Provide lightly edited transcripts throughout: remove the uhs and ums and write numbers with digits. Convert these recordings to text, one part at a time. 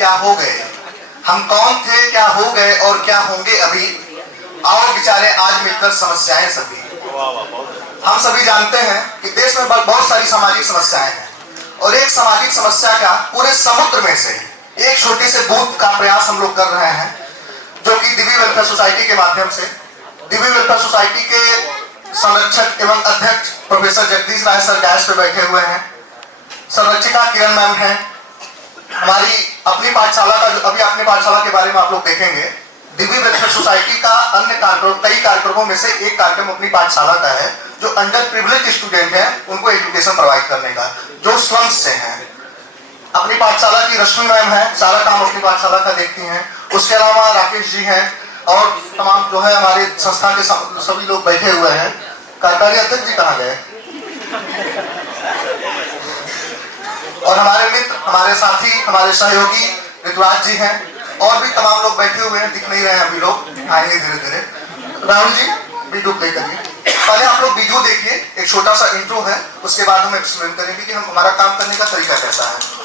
क्या हो गए, हम कौन थे, क्या हो गए और क्या होंगे अभी, आओ बेचारे आज मिलकर समस्याएं सभी। हम सभी जानते हैं कि देश में बहुत सारी सामाजिक समस्याएं हैं और एक सामाजिक समस्या का पूरे समुद्र में से एक छोटी से बूंद का प्रयास हम लोग कर रहे हैं, जो कि दिव्य वेलफेयर सोसाइटी के माध्यम से। दिव्य वेलफेयर सोसाइटी के संरक्षक एवं अध्यक्ष प्रोफेसर जगदीश राय सर डैश पे बैठे हुए हैं, संरक्षिका किरण मैम हैं, हमारी अपनी पाठशाला का, जो अभी अपनी पाठशाला के बारे में आप लोग देखेंगे। दिव्य वेलफेयर सोसाइटी का अन्य कई कार्यक्रमों में से एक कार्यक्रम अपनी पाठशाला का है, जो अंडर प्रिविलेज स्टूडेंट हैं उनको एजुकेशन प्रोवाइड करने का, जो स्लम्स से हैं। अपनी पाठशाला की रश्मि मैम है, सारा काम अपनी पाठशाला का देखती हैं। उसके अलावा राकेश जी हैं और तमाम जो है हमारे संस्था के सभी लोग बैठे हुए हैं। कार्यकारी अध्यक्ष जी कहाँ गए? और हमारे मित्र, हमारे साथी, हमारे सहयोगी ऋतुराज जी हैं और भी तमाम लोग बैठे हुए हैं, दिख नहीं रहे हैं अभी, लोग आएंगे धीरे धीरे। राहुल जी वीडियो प्ले करिए। पहले आप लोग वीडियो देखिए, एक छोटा सा इंट्रो है, उसके बाद हम एक्सप्लेन करेंगे कि हम हमारा काम करने का तरीका कैसा है।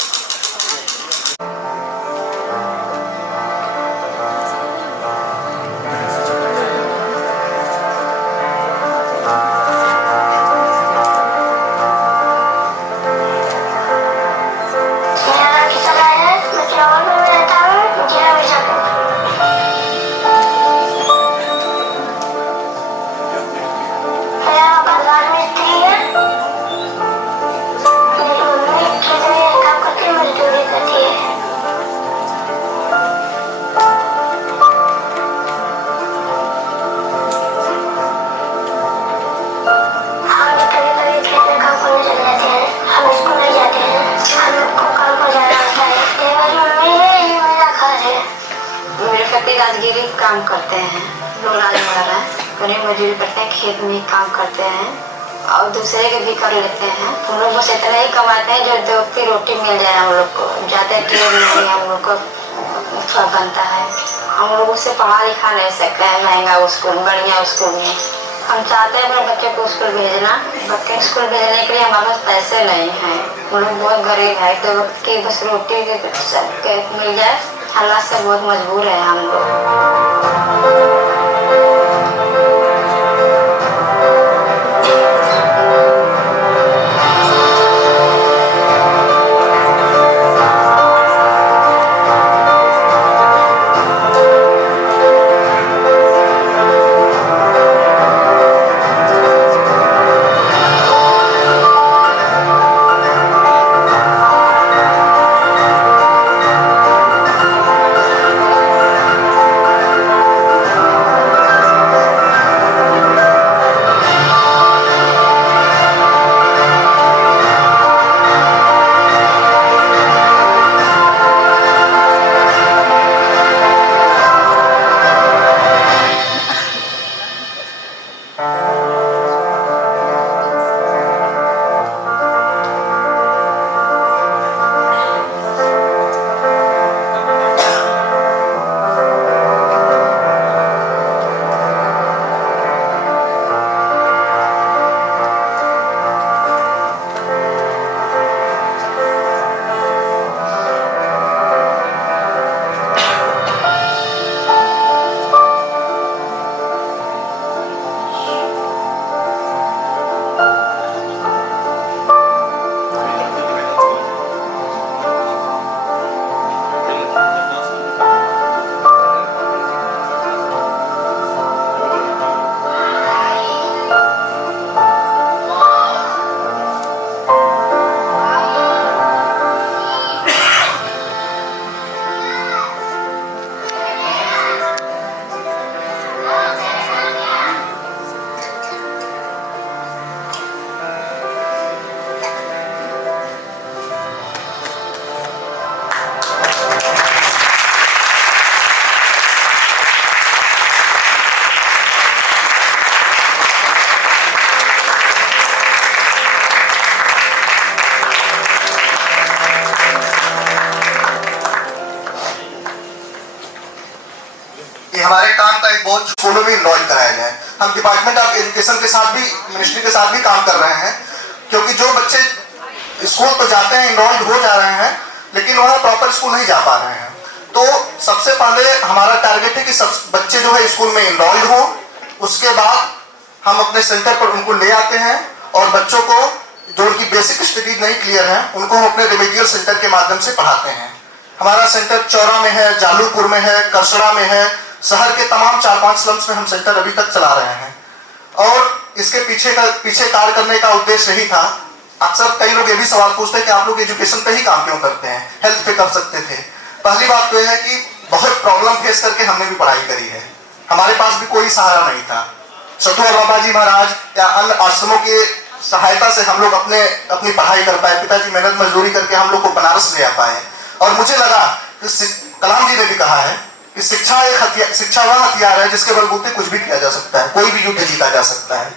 राजगिरी काम करते हैं, लोग राजमारा कहीं मजदूरी करते हैं, खेत में काम करते हैं और दूसरे के भी कर लेते हैं। हम लोग बस इतना ही कमाते हैं जो दो की रोटी मिल जाए हम लोग को, ज़्यादा टेढ़ नहीं हम लोग को थोड़ा बनता है। हम लोग उससे पढ़ा लिखा नहीं सकते हैं महंगा स्कूल, बढ़िया स्कूल में। हम चाहते हैं अपने बच्चे को स्कूल भेजना, बच्चे स्कूल भेजने के लिए हमारे पास पैसे नहीं हैं। हम लोग बहुत गरीब है, दो वक्त की बस रोटी सबके मिल जाए, हालात से बहुत मजबूर है हम लोग। हमारे काम का एक बहुत स्कूलों में इन्वॉल्व कराया जाए। हम डिपार्टमेंट ऑफ एजुकेशन के साथ भी, मिनिस्ट्री के साथ भी काम कर रहे हैं, क्योंकि जो बच्चे स्कूल तो जाते हैं, इन्वॉल्व हो जा रहे हैं, लेकिन वहाँ प्रॉपर स्कूल नहीं जा पा रहे हैं। तो सबसे पहले हमारा टारगेट है कि सब बच्चे जो है स्कूल में इनरोल्ड हो, उसके बाद हम अपने सेंटर पर उनको ले आते हैं और बच्चों को जो उनकी बेसिक स्टडीज नहीं क्लियर है उनको हम अपने रेमेडियल सेंटर के माध्यम से पढ़ाते हैं। हमारा सेंटर चौरा में है, जालूपुर में है, करसड़ा में है, शहर के तमाम 4-5 स्लम्स में हम सेंटर अभी तक चला रहे हैं। और इसके पीछे कार्य करने का उद्देश्य यही था। अक्सर कई लोग ये भी सवाल पूछते हैं कि आप लोग एजुकेशन पे ही काम क्यों करते हैं, हेल्थ पे कर सकते थे। पहली बात तो यह है कि बहुत प्रॉब्लम फेस करके हमने भी पढ़ाई करी है, हमारे पास भी कोई सहारा नहीं था। सतुआ बाबा जी महाराज या अन्य आश्रमों की सहायता से हम लोग अपनी पढ़ाई कर पाए। पिताजी मेहनत मजदूरी करके हम लोग को बनारस ले आ पाए। और मुझे लगा कि कलाम जी ने भी कहा है कि शिक्षा वह हथियार है जिसके बलबूते कुछ भी किया जा सकता है, कोई भी युद्ध जीता जा सकता है।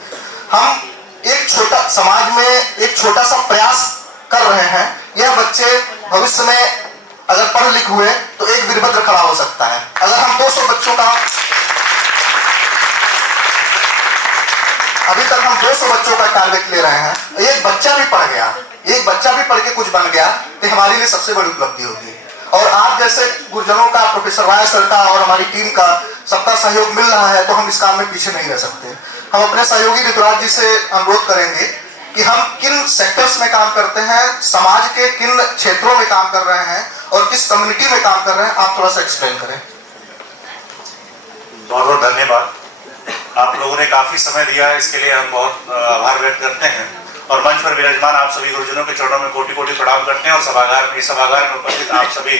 हम एक छोटा समाज में एक छोटा सा प्रयास कर रहे हैं। यह बच्चे भविष्य में अगर पढ़ लिख हुए तो एक वीरभद्र खड़ा हो सकता है। अगर हम 200 बच्चों का अभी तक हम 200 बच्चों का टारगेट ले रहे हैं, एक बच्चा भी पढ़ गया, एक बच्चा भी पढ़ के कुछ बन गया तो हमारे लिए सबसे बड़ी उपलब्धि होगी। और आप जैसे गुरुजनों का, प्रोफेसर राय सर का और हमारी टीम का सबका सहयोग मिल रहा है तो हम इस काम में पीछे नहीं रह सकते। हम अपने सहयोगी ऋतुराज जी से अनुरोध करेंगे कि हम किन सेक्टर्स में काम करते हैं, समाज के किन क्षेत्रों में काम कर रहे हैं और किस कम्युनिटी में काम कर रहे हैं, आप थोड़ा सा एक्सप्लेन करें। बहुत बहुत धन्यवाद। आप लोगों ने काफी समय दिया है, इसके लिए हम बहुत आभार व्यक्त करते हैं। और मंच पर विराजमान आप सभी गुरुजनों के चरणों में कोटि कोटि प्रणाम करते हैं। और सभागार में उपस्थित आप सभी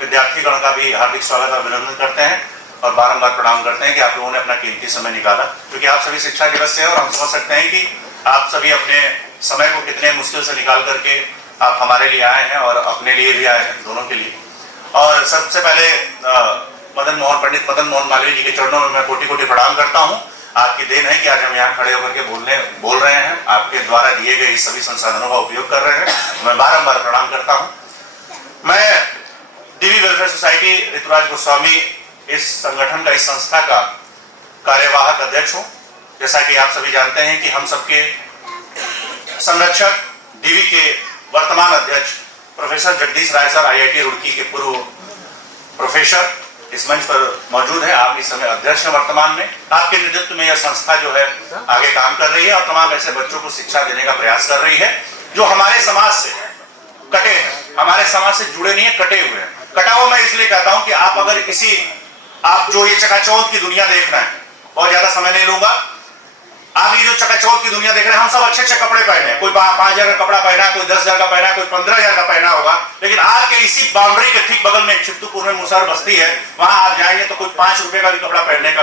विद्यार्थीगण का भी हार्दिक स्वागत और अभिनंदन करते हैं और बारंबार प्रणाम करते हैं कि आप लोगों ने अपना कीमती समय निकाला, क्योंकि आप सभी शिक्षा दिवस से हैं और हम समझ सकते हैं कि आप सभी अपने समय को कितने मुश्किल से निकाल करके आप हमारे लिए आए हैं और अपने लिए भी आए हैं, दोनों के लिए। और सबसे पहले पंडित मदन मोहन मालवीय जी के चरणों में मैं कोटि कोटि प्रणाम करता हूँ। आपकी देन है कि आज हम यहाँ खड़े होकर के बोल रहे हैं, आपके द्वारा दिए गए इस सभी संसाधनों का उपयोग कर रहे हैं। मैं बारंबार प्रणाम करता हूँ। मैं DV welfare society Rituraj Goswami इस संगठन का, इस संस्था का कार्यवाहक अध्यक्ष हूँ। जैसा कि आप सभी जानते हैं कि हम सबके संरक्षक डीवी के वर्तमान अध्यक्ष प्रोफेसर जगदीश राय सर IIT रुड़की के पूर्व प्रोफेसर इस मंच पर मौजूद है। आप इस समय अध्यक्ष हैं वर्तमान में। आपके नेतृत्व में यह संस्था जो है आगे काम कर रही है और तमाम ऐसे बच्चों को शिक्षा देने का प्रयास कर रही है जो हमारे समाज से कटे हैं, हमारे समाज से जुड़े नहीं है, कटे हुए हैं। कटा हुआ मैं इसलिए कहता हूं कि आप जो ये चकाचौंध की दुनिया देख रहे हैं, बहुत ज्यादा समय नहीं लूंगा। आप ये जो चकाचौंध की दुनिया देख रहे हैं, हम सब अच्छे अच्छे कपड़े पहने, कोई 5,000 का कपड़ा पहना, कोई 10,000 का पहना, कोई 15,000 का पहना होगा, लेकिन आपके इसी बाउंड्री के ठीक बगल में चित्तूपुर में मुसहर बस्ती है, वहां आप जाएंगे तो कोई 5 रुपए का भी कपड़ा पहनने का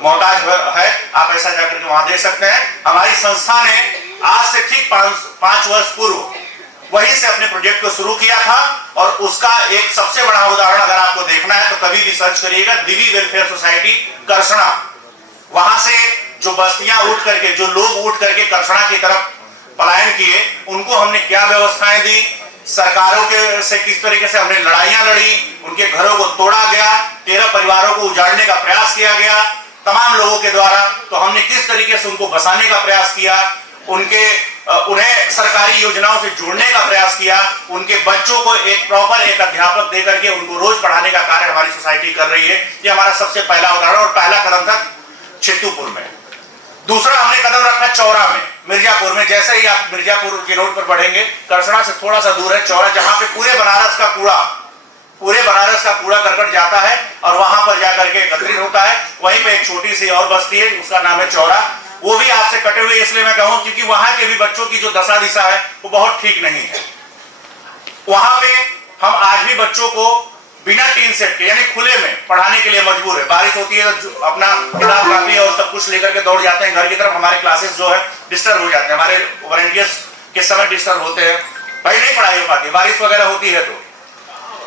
मोहताज है। आप ऐसा जाकर के वहां देख सकते हैं। हमारी संस्था ने आज से ठीक 5 वर्ष पूर्व वहीं से अपने प्रोजेक्ट को शुरू किया था और उसका एक सबसे बड़ा उदाहरण अगर आपको देखना है तो कभी भी सर्च करिएगा डीवी वेलफेयर सोसाइटी करसड़ा। वहां से जो बस्तियां उठ करके, जो लोग उठ करके करसड़ा की तरफ पलायन किए, उनको हमने क्या व्यवस्थाएं दी, सरकारों के से किस तरीके से हमने लड़ाइयां लड़ी, उनके घरों को तोड़ा गया, 13 परिवारों को उजाड़ने का प्रयास किया गया तमाम लोगों के द्वारा, तो हमने किस तरीके से उनको बसाने का प्रयास किया, उन्हें सरकारी योजनाओं से जोड़ने का प्रयास किया, उनके बच्चों को एक प्रॉपर एक अध्यापक देकर के उनको रोज पढ़ाने का कार्य हमारी सोसाइटी कर रही है। ये हमारा सबसे पहला उदाहरण और पहला कदम था चित्तूपुर में। दूसरा हमने कदम रखा चौरा में, मिर्जापुर में। जैसे ही आप मिर्जापुर के रोड पर बढ़ेंगे, करसड़ा से थोड़ा सा दूर है चौरा, जहां पे पूरे बनारस का कूड़ा करकट जाता है और वहां पर जाकर के एकत्रित होता है। वहीं पे एक छोटी सी और बस्ती है, उसका नाम है चौरा। वो भी आपसे कटे हुए इसलिए मैं कहूं क्योंकि वहां के भी बच्चों की जो दशा दिशा है वो बहुत ठीक नहीं है। वहां पे हम आज भी बच्चों को बिना टीन सेट के यानी खुले में पढ़ाने के लिए मजबूर है। बारिश होती है तो अपना किताब कापी और सब कुछ लेकर के दौड़ जाते हैं घर की तरफ। हमारे क्लासेस जो है डिस्टर्ब हो जाते हैं, हमारे वॉलंटियर्स के समय डिस्टर्ब होते हैं, भाई नहीं पढ़ाई हो पाती, बारिश वगैरह होती है। तो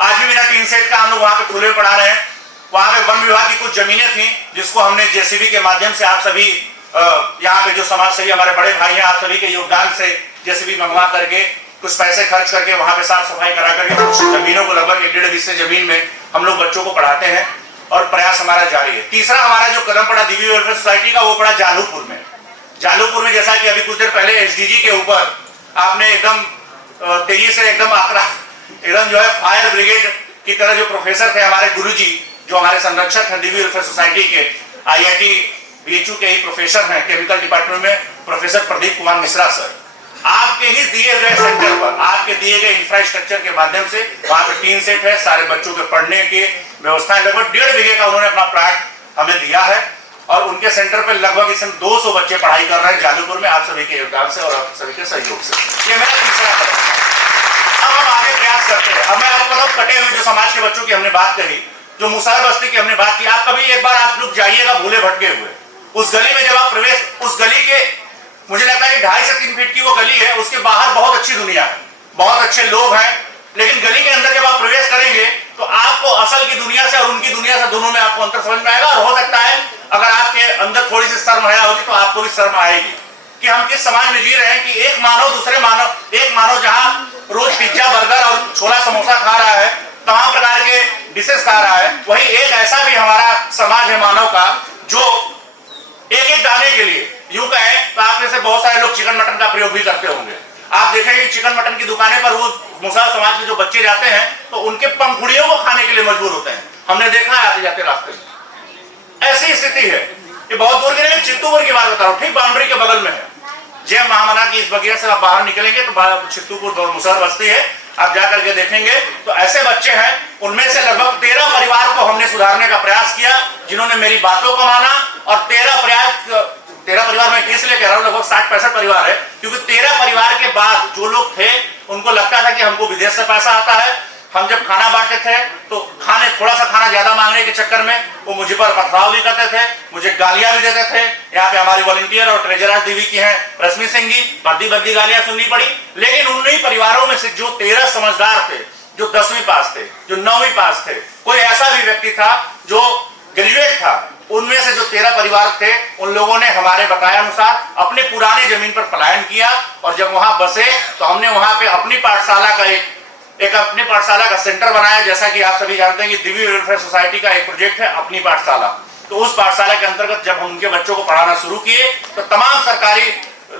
आज भी बिना टीन सेट का हम लोग वहां पे खुले में पढ़ा रहे हैं। वहां पे वन विभाग की कुछ जमीनें थी जिसको हमने JCB के माध्यम से, आप सभी यहाँ पे जो समाज सेवी हमारे बड़े भाई हैं, आप सभी के योगदान से JCB मंगवा करके कुछ पैसे खर्च करके वहां पे साफ सफाई करा करके कुछ जमीनों को लगभग 1.5 हिस्से जमीन में हम लोग बच्चों को पढ़ाते हैं और प्रयास हमारा जारी है। तीसरा हमारा जो कदम पड़ा डीवी वेलफेयर सोसाइटी का, वो पड़ा जालूपुर में। जालूपुर में जैसा कि अभी कुछ देर पहले SDG के ऊपर आपने एकदम तेजी से एकदम आंकड़ा एकदम जो है फायर ब्रिगेड की तरह जो प्रोफेसर थे हमारे गुरुजी, जो हमारे संरक्षक हैं दिव्य वेलफेयर सोसाइटी के, IIT BHU के ही प्रोफेसर हैं केमिकल डिपार्टमेंट में, प्रोफेसर प्रदीप कुमार मिश्रा सर, आपके ही दिए गए सेंटर पर, आपके दिए गए इंफ्रास्ट्रक्चर के माध्यम से वहां पे 3 सेट है, सारे बच्चों के पढ़ने की व्यवस्थाएं, लगभग 1.5 बीघे का उन्होंने अपना प्लाट हमें दिया है और उनके सेंटर पे लगभग इस समय 200 बच्चे पढ़ाई कर रहे हैं जादूपुर में, आप सभी के योगदान से और आप सभी के सहयोग से। ये मेरा तीसरा कदम है। अब हम आगे प्रयास करते हैं। अब मैं आपको बताऊं, कटे हुए जो समाज के बच्चों की हमने बात करी, जो मुसार बस्ती की हमने बात की, आप कभी एक बार आप लोग जाइएगा भूले भटके हुए उस गली में, जब आप प्रवेश, उस गली के मुझे लगता है कि 2.5 से 3 फीट की वो गली है, उसके बाहर बहुत अच्छी दुनिया है, बहुत अच्छे लोग हैं, लेकिन गली के अंदर जब आप प्रवेश करेंगे तो आपको असल की दुनिया से और उनकी दुनिया से दोनों में आपको अंतर समझ में आएगा। और हो सकता है अगर आपके अंदर थोड़ी सी शर्म हया होगी तो आपको भी शर्म आएगी कि हम किस समाज में जी रहे हैं कि एक मानव जहां रोज पिज्जा बर्गर और छोला समोसा खा रहा है, तमाम प्रकार के डिशेस खा रहा है, वही एक ऐसा भी हमारा समाज है मानव का जो एक दाने के लिए, यूं कहे तो आप में से बहुत सारे लोग चिकन मटन का प्रयोग भी करते होंगे। आप देखेंगे चिकन मटन की दुकानें पर वो मुसलमान समाज के जो बच्चे जाते हैं तो उनके पंखुड़ियों को खाने के लिए मजबूर होते हैं, हमने देखा है आते जाते रास्ते में। ऐसी स्थिति है, ये बहुत दूर की नहीं, चित्तूपुर की बात बता रहा हूं, ठीक बाउंड्री के बगल में है। जय महामना की इस बगिया से आप बाहर निकलेंगे तो चित्तूपुर और मुसहर बस्ती है, आप जाकर के देखेंगे तो ऐसे बच्चे हैं, उनमें से लगभग 13 परिवार को हमने सुधारने का प्रयास किया, जिन्होंने मेरी बातों को माना। और 13 परिवार में इसलिए कह रहा हूं, लगभग 60-65 परिवार है, क्योंकि 13 परिवार के बाद जो लोग थे उनको लगता था कि हमको विदेश से पैसा आता है। हम जब खाना बांटते थे तो थोड़ा सा खाना ज्यादा मांगने के चक्कर में वो मुझे पर पथराव भी करते थे, मुझे गालियां भी देते थे। यहाँ पे हमारी वॉलंटियर और ट्रेजरर दीदी की हैं रश्मि सिंह जी, बद्दी गालियां सुननी पड़ी। लेकिन उन्हीं परिवारों में से जो 13 समझदार थे, जो 10वीं पास थे, जो 9वीं पास थे, कोई ऐसा भी व्यक्ति था जो ग्रेजुएट था, उनमें से जो 13 परिवार थे उन लोगों ने हमारे बताए अनुसार अपने पुराने जमीन पर पलायन किया। और जब वहां बसे तो हमने वहां पे अपनी पाठशाला का एक अपनी पाठशाला का सेंटर बनाया। जैसा कि आप सभी जानते हैं कि दिव्य वेलफेयर सोसाइटी का एक प्रोजेक्ट है अपनी पाठशाला, तो उस पाठशाला के अंतर्गत जब हम उनके बच्चों को पढ़ाना शुरू किए तो तमाम सरकारी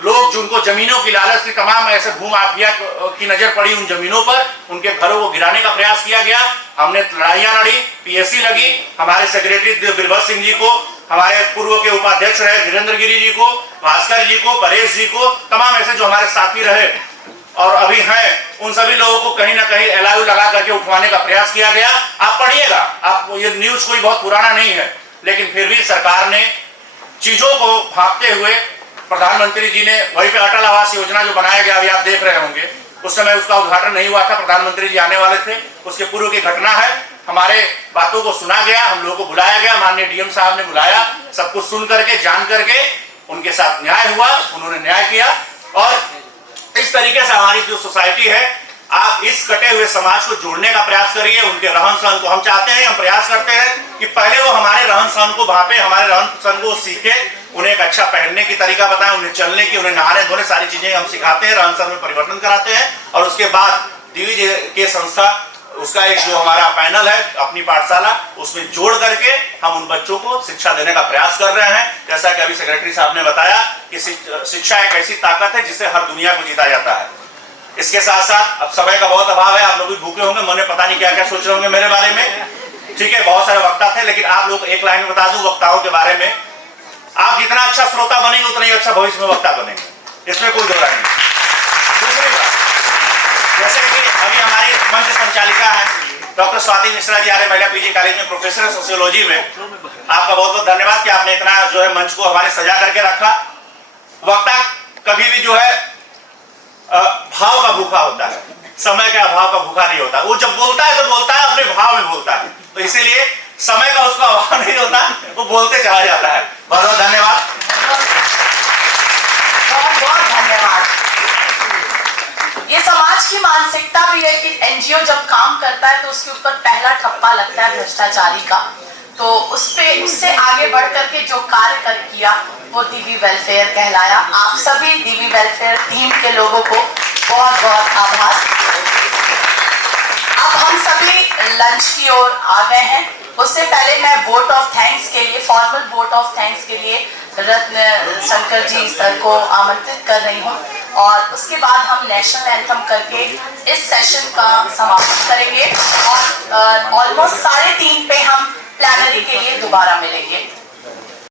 लोग जिनको जमीनों की लालच थी, तमाम ऐसे भू माफिया की नजर पड़ी उन जमीनों पर, उनके घरों को गिराने का प्रयास किया गया। हमने लड़ाइयां लड़ी, PSC लगी, हमारे सेक्रेटरी बिरबल सिंह जी को, हमारे पूर्व के उपाध्यक्ष रहे धीरेन्द्र गिरी जी को, भास्कर जी को, परेश जी को, तमाम ऐसे जो हमारे साथी रहे और अभी हैं, उन सभी लोगों को कहीं ना कहीं LIU लगा करके उठवाने का प्रयास किया गया। आप पढ़िएगा, आप ये न्यूज कोई बहुत पुराना नहीं है, लेकिन फिर भी सरकार ने चीजों को भागते हुए, प्रधानमंत्री जी ने वहीं पे अटल आवास योजना जो बनाया गया, अभी आप देख रहे होंगे, उस समय उसका उद्घाटन नहीं हुआ था, प्रधानमंत्री जी आने वाले थे, उसके पूर्व की घटना है। हमारे बातों को सुना गया, हम लोगों को बुलाया गया, माननीय DM साहब ने बुलाया, सब कुछ सुन करके जान करके उनके साथ न्याय हुआ, उन्होंने न्याय किया। और इस तरीके से हमारी जो सोसाइटी है, आप इस कटे हुए समाज को जोड़ने का प्रयास करिए, उनके रहन सहन को हम चाहते हैं, हम प्रयास करते हैं कि पहले वो हमारे रहन सहन को भापे, हमारे रहन सहन को सीखे, उन्हें एक अच्छा पहनने की तरीका बताएं, उन्हें चलने की, उन्हें नहाने धोने, सारी चीजें हम सिखाते हैं, रहन सहन में परिवर्तन कराते हैं। और उसके बाद दिव्य के संस्था, उसका एक जो हमारा पैनल है अपनी पाठशाला, उसमें जोड़ करके हम उन बच्चों को शिक्षा देने का प्रयास कर रहे हैं। जैसा कि अभी सेक्रेटरी साहब ने बताया कि शिक्षा एक ऐसी ताकत है जिससे हर दुनिया को जीता जाता है। इसके साथ साथ अब समय का बहुत अभाव है, आप लोग भी भूखे होंगे, मैंने पता नहीं क्या क्या सोच रहे होंगे मेरे बारे में, ठीक है, बहुत सारे वक्ता थे, लेकिन आप लोग एक लाइन में बता दूं वक्ताओं के बारे में, आप जितना अच्छा श्रोता बनेंगे उतना ही अच्छा भविष्य में वक्ता बनेंगे, इसमें कोई दो राय नहीं। दूसरी बात, जैसे कि अभी हमारी मंच संचालिका है डॉक्टर स्वाति मिश्रा जी, आर्य महिला PG कॉलेज में प्रोफेसर है सोशियोलॉजी में, आपका बहुत बहुत धन्यवाद कि आपने इतना जो है मंच को हमारे सजा करके रखा। वक्ता कभी भी जो है भाव का भूखा होता है, समय के अभाव का भूखा नहीं होता। वो जब बोलता है तो बोलता है अपने भाव में बोलता है, तो इसीलिए समय का उसका अभाव नहीं होता, वो बोलते चला जाता है। बहुत बहुत धन्यवाद। बहुत बहुत धन्यवाद। ये समाज की मानसिकता भी है कि NGO जब काम करता है तो उसके ऊपर पहला ठप्पा लगता है भ्रष्टाचारी का, तो उससे आगे बढ़ करके जो कार्य किया वो दिव्य वेलफेयर कहलाया। आप सभी दिव्य वेलफेयर टीम के लोगों को बहुत बहुत आभार। अब हम सभी लंच की ओर आ गए हैं, उससे पहले मैं वोट ऑफ थैंक्स के लिए, फॉर्मल वोट ऑफ थैंक्स के लिए रत्न शंकर जी सर को आमंत्रित कर रही हूँ। और उसके बाद हम नेशनल एंथम करके इस सेशन का समापन करेंगे और ऑलमोस्ट 3:30 पे हम प्लानरी के लिए दोबारा मिलेंगे।